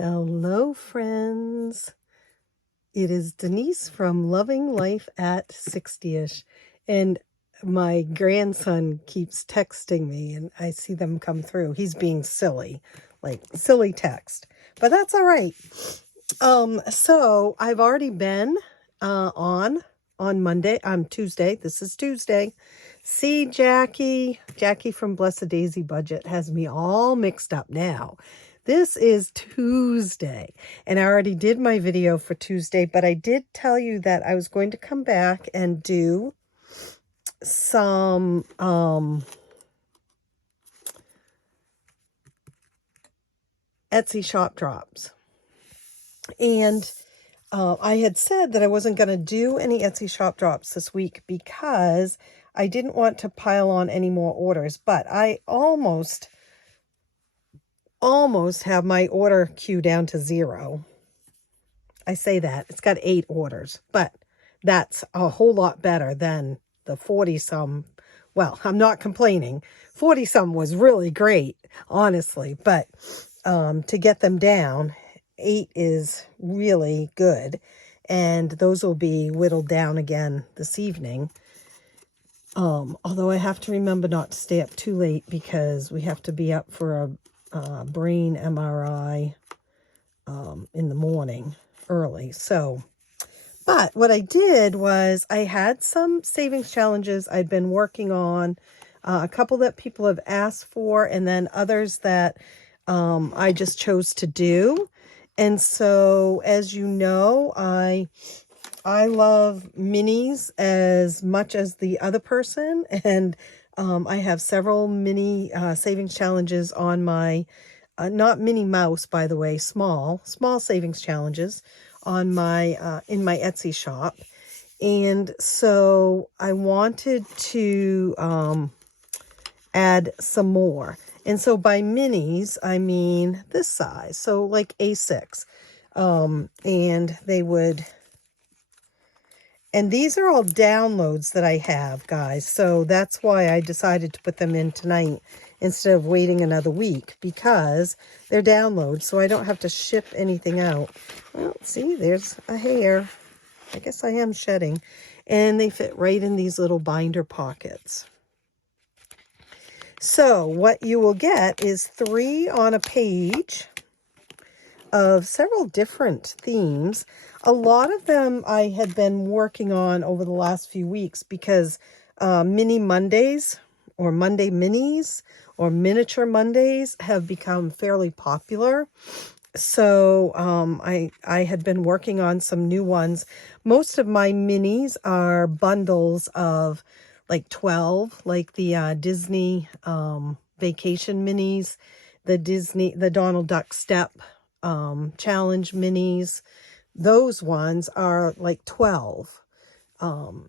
Hello, friends. It is Denise from Loving Life at 60ish. And my grandson keeps texting me, and I see them come through. He's being silly, like silly text. But that's all right. So I've already been on Monday. Tuesday. This is Tuesday. See, Jackie from Blessed Daisy Budget has me all mixed up now. This is Tuesday, and I already did my video for Tuesday, but I did tell you that I was going to come back and do some Etsy shop drops. And I had said that I wasn't going to do any Etsy shop drops this week because I didn't want to pile on any more orders, but I almost have my order queue down to 0. I say that. It's got 8 orders, but that's a whole lot better than the 40-some. Well, I'm not complaining. 40-some was really great, honestly, but to get them down, 8 is really good, and those will be whittled down again this evening. Although I have to remember not to stay up too late because we have to be up for a brain MRI in the morning early. So, but what I did was I had some savings challenges I'd been working on, a couple that people have asked for, and then others that I just chose to do. And so, as you know, I love minis as much as the other person, and I have several mini savings challenges on my, not Minnie Mouse, by the way, small savings challenges on my in my Etsy shop. And so I wanted to add some more. And so by minis, I mean this size, so like A6. And they would... And these are all downloads that I have, guys. So that's why I decided to put them in tonight instead of waiting another week, because they're downloads, so I don't have to ship anything out. Well, see, there's a hair. I guess I am shedding. And they fit right in these little binder pockets. So what you will get is 3 on a page of several different themes. A lot of them I had been working on over the last few weeks because Mini Mondays or Monday Minis or Miniature Mondays have become fairly popular. So I had been working on some new ones. Most of my minis are bundles of like 12, like the Disney vacation minis, the Donald Duck Step challenge minis. Those ones are like 12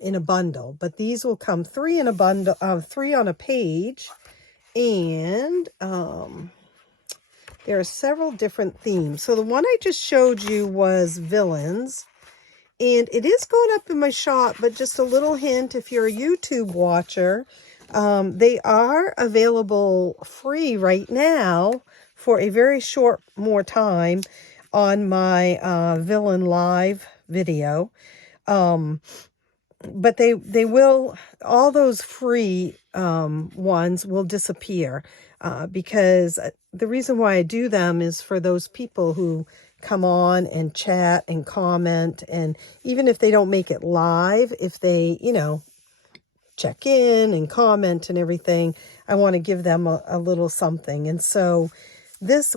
in a bundle, but these will come 3 in a bundle, 3 on a page. And there are several different themes. So the one I just showed you was villains, and it is going up in my shop, but just a little hint, if you're a YouTube watcher, they are available free right now for a very short more time on my Villain Live video. But they will, all those free ones will disappear because the reason why I do them is for those people who come on and chat and comment, and even if they don't make it live, if they, check in and comment and everything, I want to give them a little something. And so this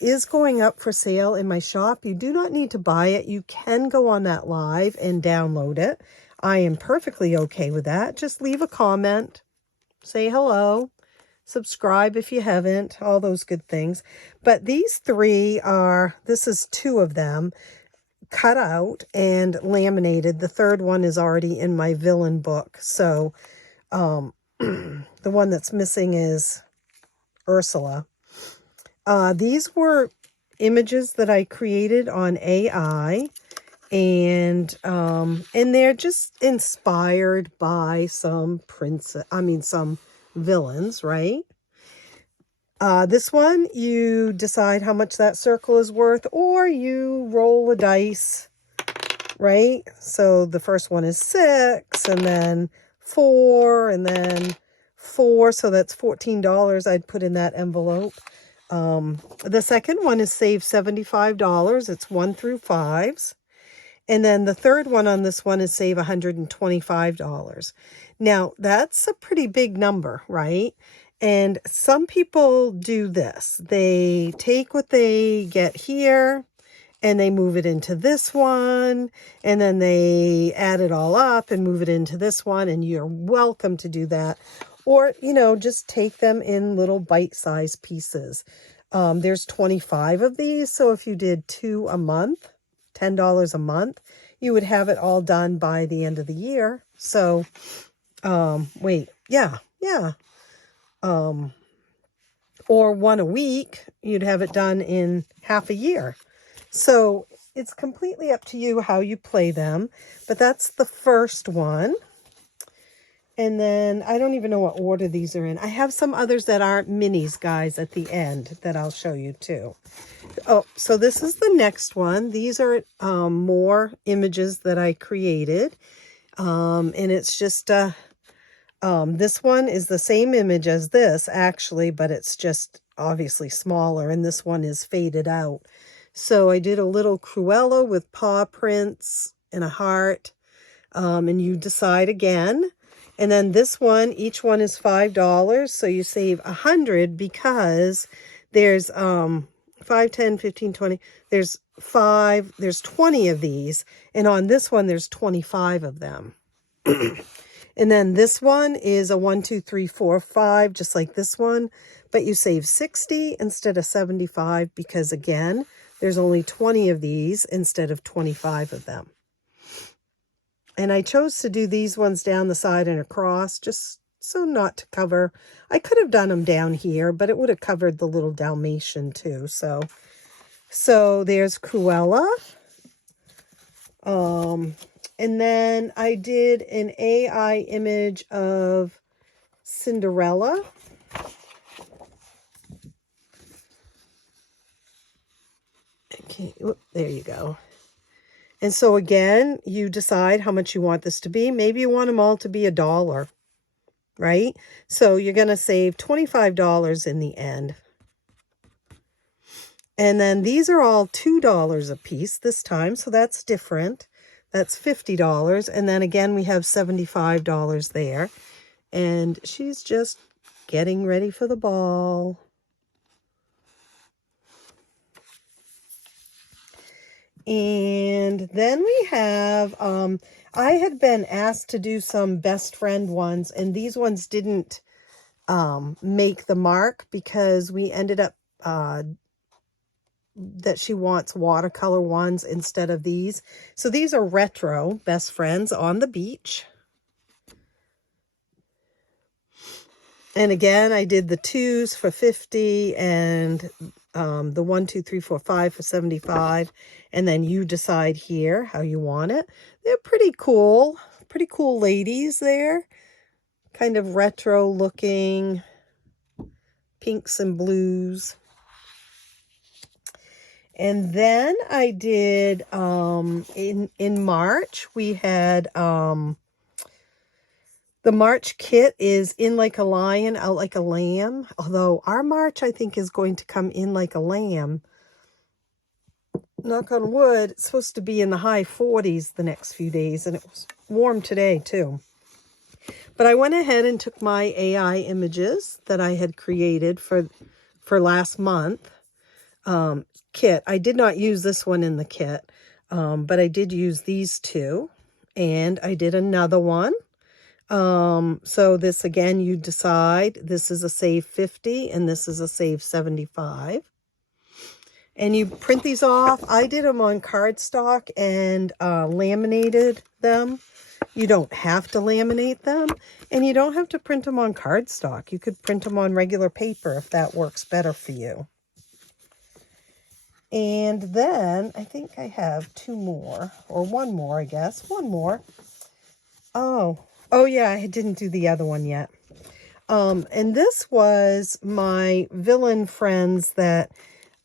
is going up for sale in my shop. You do not need to buy it. You can go on that live and download it. I am perfectly okay with that. Just leave a comment, say hello, subscribe if you haven't, all those good things. But these 3 this is 2 of them, cut out and laminated. The third one is already in my villain book. So the one that's missing is Ursula. These were images that I created on AI, and they're just inspired by some some villains, right? This one, you decide how much that circle is worth, or you roll a dice, right? So the first one is 6, and then 4, and then 4. So that's $14 I'd put in that envelope. The second one is save $75. It's 1 through 5s. And then the third one on this one is save $125. Now, that's a pretty big number, right? And some people do this. They take what they get here and they move it into this one, and then they add it all up and move it into this one, and you're welcome to do that. Or, you know, just take them in little bite-sized pieces. There's 25 of these, so if you did 2 a month, $10 a month, you would have it all done by the end of the year. So, or 1 a week, you'd have it done in half a year. So it's completely up to you how you play them, but that's the first one. And then I don't even know what order these are in. I have some others that aren't minis, guys, at the end that I'll show you too. Oh, so this is the next one. These are more images that I created. And it's just, this one is the same image as this, actually, but it's just obviously smaller. And this one is faded out. So I did a little Cruella with paw prints and a heart. And you decide again. And then this one, each one is $5. So you save $100 because there's 5, 10, 15, 20. There's 20 of these. And on this one, there's 25 of them. And then this one is a 1, 2, 3, 4, 5, just like this one. But you save 60 instead of 75 because, again, there's only 20 of these instead of 25 of them. And I chose to do these ones down the side and across, just so not to cover. I could have done them down here, but it would have covered the little Dalmatian too. So there's Cruella. And then I did an AI image of Cinderella. Okay, there you go. And so again, you decide how much you want this to be. Maybe you want them all to be $1, right? So you're going to save $25 in the end. And then these are all $2 a piece this time, so that's different. That's $50. And then again, we have $75 there. And she's just getting ready for the ball. And then we have, I had been asked to do some best friend ones, and these ones didn't make the mark because we ended up that she wants watercolor ones instead of these. So these are retro best friends on the beach. And again, I did the 2s for 50 and the 1, 2, 3, 4, 5 for 75. And then you decide here how you want it. They're pretty cool ladies there. Kind of retro looking, pinks and blues. And then I did, in March, we had, the March kit is in like a lion, out like a lamb. Although our March, I think, is going to come in like a lamb. Knock on wood, it's supposed to be in the high 40s the next few days. And it was warm today, too. But I went ahead and took my AI images that I had created for last month kit. I did not use this one in the kit, but I did use these two. And I did another one. So this, again, you decide. This is a save 50 and this is a save 75. And you print these off. I did them on cardstock and laminated them. You don't have to laminate them, and you don't have to print them on cardstock. You could print them on regular paper if that works better for you. And then I think I have 2 more, or 1 more, I guess. 1 more. Oh yeah, I didn't do the other one yet. And this was my villain friends that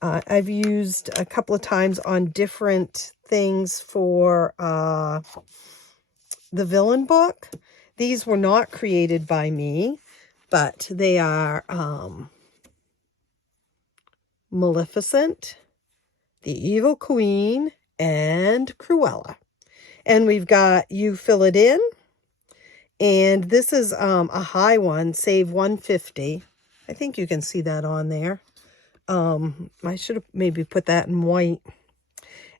I've used a couple of times on different things for the villain book. These were not created by me, but they are Maleficent, the Evil Queen, and Cruella. And we've got You Fill It In. And this is a high one, save $150. I think you can see that on there. I should have maybe put that in white.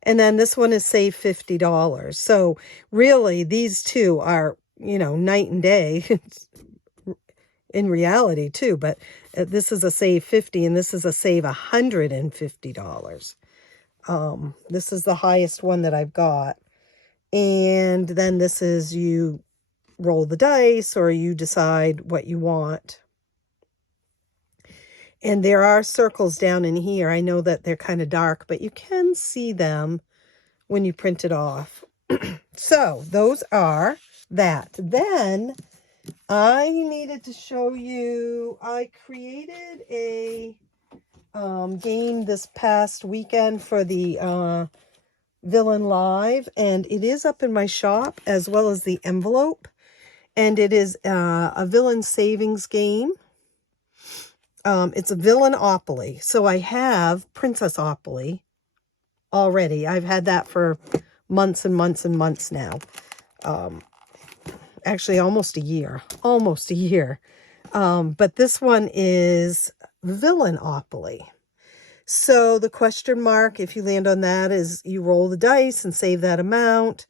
And then this one is save $50. So really, these two are, you know, night and day in reality too. But this is a save 50 and this is a save $150. This is the highest one that I've got. And then this is you roll the dice or you decide what you want. And there are circles down in here. I know that they're kind of dark, but you can see them when you print it off. So those are that. Then I needed to show you, I created a game this past weekend for the Villain Live, and it is up in my shop as well as the envelope. And it is a villain savings game. It's a Villainopoly. So I have Princessopoly already. I've had that for months and months and months now. Actually, almost a year. Almost a year. But this one is Villainopoly. So the question mark, if you land on that, is you roll the dice and save that amount.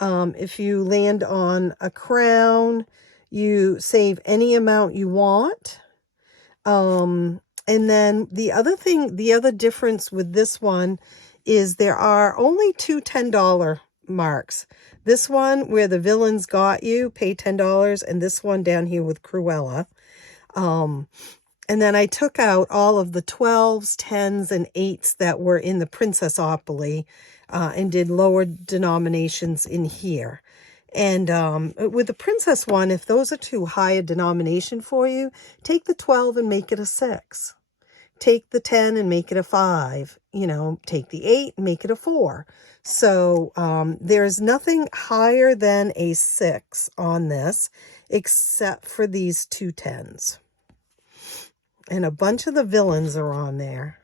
If you land on a crown, you save any amount you want. And then the other difference with this one is there are only two $10 marks. This one where the villains got you, pay $10, and this one down here with Cruella. And then I took out all of the 12s, 10s, and 8s that were in the Princessopoly and did lower denominations in here. And with the Princess one, if those are too high a denomination for you, take the 12 and make it a 6. Take the 10 and make it a 5. You know, take the 8 and make it a 4. So there's nothing higher than a 6 on this, except for these two 10s. And a bunch of the villains are on there.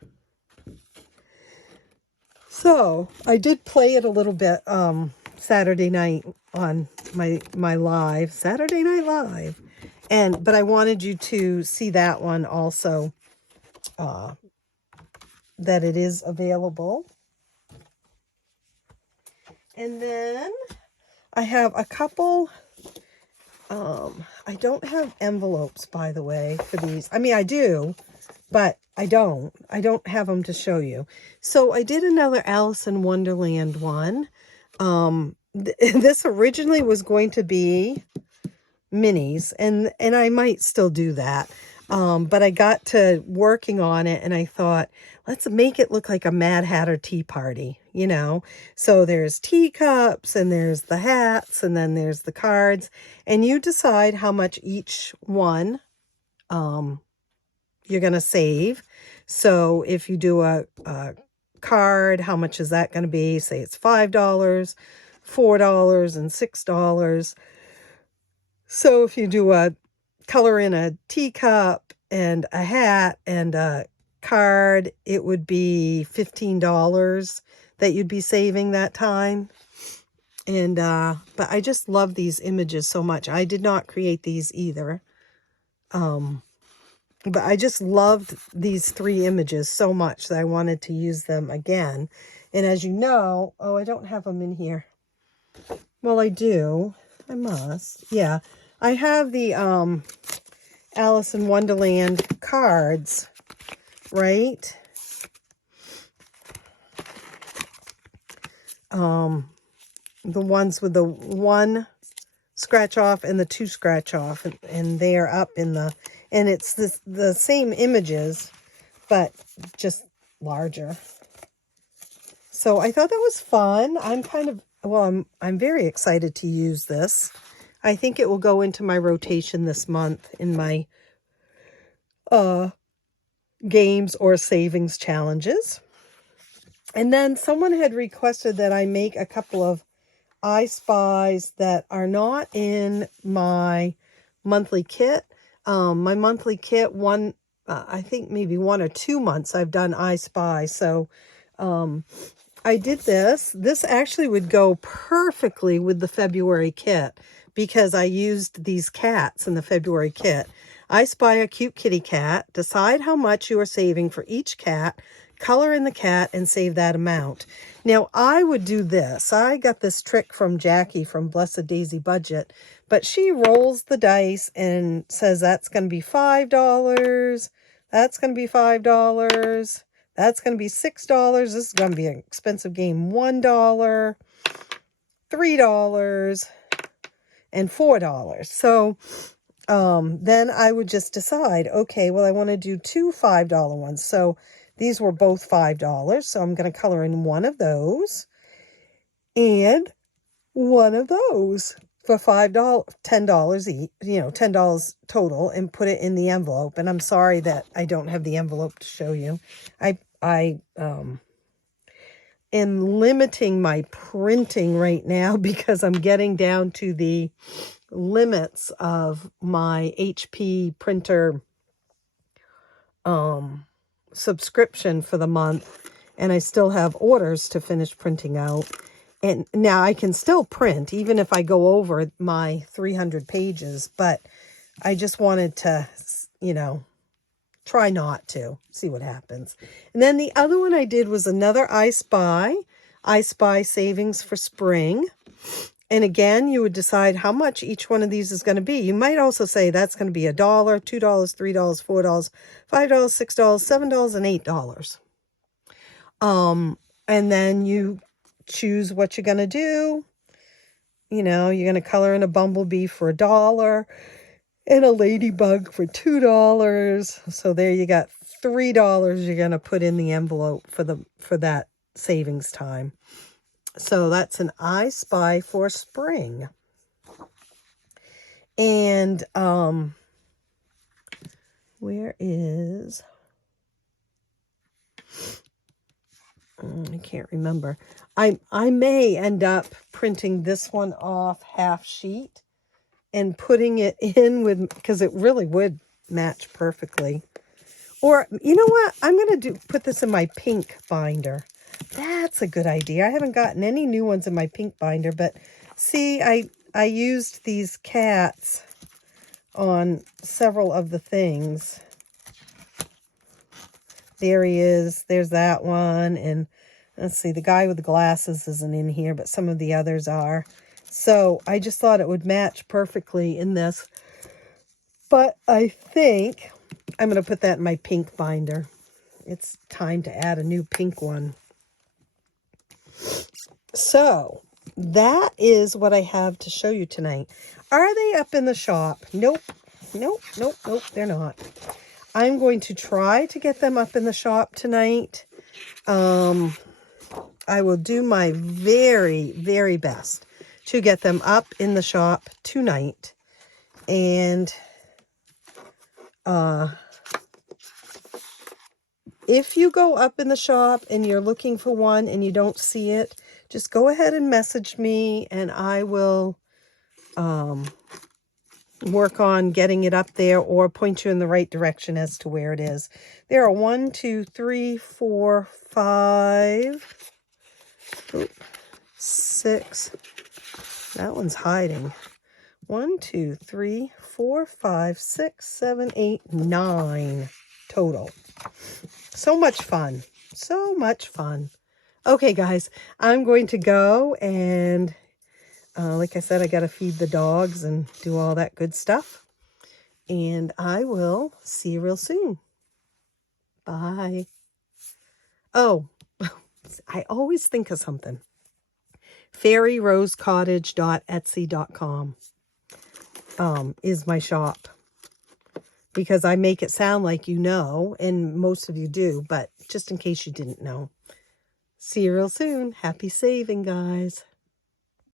So I did play it a little bit Saturday night on my live, Saturday Night Live. But I wanted you to see that one also, that it is available. And then I have a couple, I don't have envelopes, by the way, for these. I mean, I do, but I don't have them to show you. So I did another Alice in Wonderland one. This originally was going to be minis, and I might still do that. But I got to working on it and I thought, let's make it look like a Mad Hatter tea party, you know? So there's teacups and there's the hats and then there's the cards, and you decide how much each one you're going to save. So if you do a card, how much is that going to be? Say it's $5, $4, and $6. So if you do a color in a teacup and a hat and a card, it would be $15 that you'd be saving that time. And but I just love these images so much. I did not create these either. But I just loved these 3 images so much that I wanted to use them again. And as you know, oh, I don't have them in here. Well, I do. I must. Yeah. I have the Alice in Wonderland cards, right? The ones with the 1 scratch off and the 2 scratch off, and they are up in the, and it's the same images, but just larger. So I thought that was fun. I'm kind of, well, I'm very excited to use this. I think it will go into my rotation this month in my games or savings challenges. And then someone had requested that I make a couple of I Spies that are not in my monthly kit. My monthly kit, I think maybe 1 or 2 months I've done I Spy. So I did this. This actually would go perfectly with the February kit because I used these cats in the February kit. I spy a cute kitty cat. Decide how much you are saving for each cat. Color in the cat and save that amount. Now, I would do this. I got this trick from Jackie from Blessed Daisy Budget, but she rolls the dice and says that's going to be $5. That's going to be $5. That's going to be $6. This is going to be an expensive game. $1, $3, and $4. So then I would just decide, okay, well, I want to do 2 $5 ones. So these were both $5. So I'm going to color in one of those and one of those for $5, $10 each, $10 total, and put it in the envelope. And I'm sorry that I don't have the envelope to show you. I am limiting my printing right now because I'm getting down to the limits of my HP printer subscription for the month, and I still have orders to finish printing out. And now I can still print even if I go over my 300 pages, but I just wanted to, try not to, see what happens. And then the other one I did was another I Spy savings for spring. And again, you would decide how much each one of these is going to be. You might also say that's going to be $1, $2, $3, $4, $5, $6, $7, and $8. And then you choose what you're going to do. You're going to color in a bumblebee for $1 and a ladybug for $2. So there you got $3 you're going to put in the envelope for that savings time. So that's an I Spy for spring. And where is, I can't remember. I may end up printing this one off half sheet and putting it in with, because it really would match perfectly. Or you know what? I'm going to put this in my pink binder. That's a good idea. I haven't gotten any new ones in my pink binder, but see, I used these cats on several of the things. There he is. There's that one. And let's see, the guy with the glasses isn't in here, but some of the others are. So I just thought it would match perfectly in this. But I think I'm going to put that in my pink binder. It's time to add a new pink one. So that is what I have to show you tonight. Are they up in the shop? Nope. They're not. I'm going to try to get them up in the shop tonight. I will do my very, very best to get them up in the shop tonight. And if you go up in the shop and you're looking for one and you don't see it, just go ahead and message me and I will work on getting it up there or point you in the right direction as to where it is. There are 1, 2, 3, 4, 5, 6. That one's hiding. 1, 2, 3, 4, 5, 6, 7, 8, 9 total. So much fun. So much fun. Okay, guys, I'm going to go and like I said, I got to feed the dogs and do all that good stuff. And I will see you real soon. Bye. Oh, I always think of something. fairyrosecottage.etsy.com is my shop. Because I make it sound like you know, and most of you do, but just in case you didn't know. See you real soon. Happy saving, guys.